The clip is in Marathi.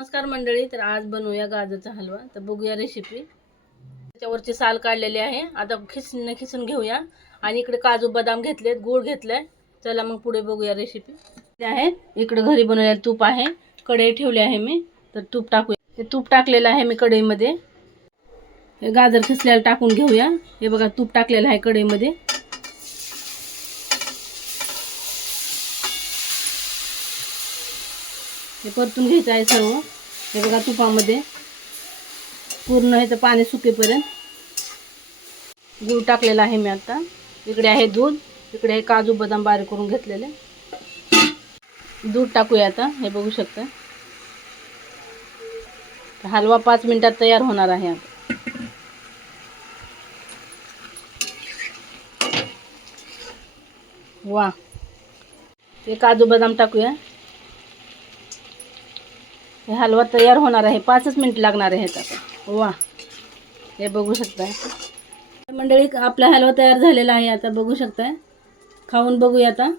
नमस्कार मंडळी, तर आज बनवूया गाजरचा हलवा. तर बघूया रेसिपी. त्याच्यावरची साल काढलेली आहे. आता खिसून घेऊया. आणि इकडे काजू बदाम घेतलेत, गूळ घेतलाय. चला मग पुढे बघूया रेसिपी. आहे इकडे घरी बनवलेलं तूप आहे, कढई ठेवली आहे मी. तर तूप टाकूया. हे तूप टाकलेलं आहे मी कढईमध्ये. हे गाजर खिसल्याला टाकून घेऊया. हे बघा तूप टाकलेलं आहे कढईमध्ये. हे परतून घ्यायचं आहे सर्व. हे बघा तुपामध्ये पूर्ण ह्याचं पाणी सुकेपर्यंत. गूळ टाकलेला आहे मी आता. इकडे आहे दूध, इकडे आहे काजू बदाम बारीक करून घेतलेले. दूध टाकूया आता. हे बघू शकता हलवा 5 मिनिटात तयार होणार आहे. आता वा, हे काजू बदाम टाकूया. हे हलवा तयार होणार आहे. 5च मिनिट लागणार आहे ह्याचा. वा, हे बघू शकताय मंडळी, आपला हलवा तयार झालेला आहे. आता बघू शकताय, खाऊन बघूया आता.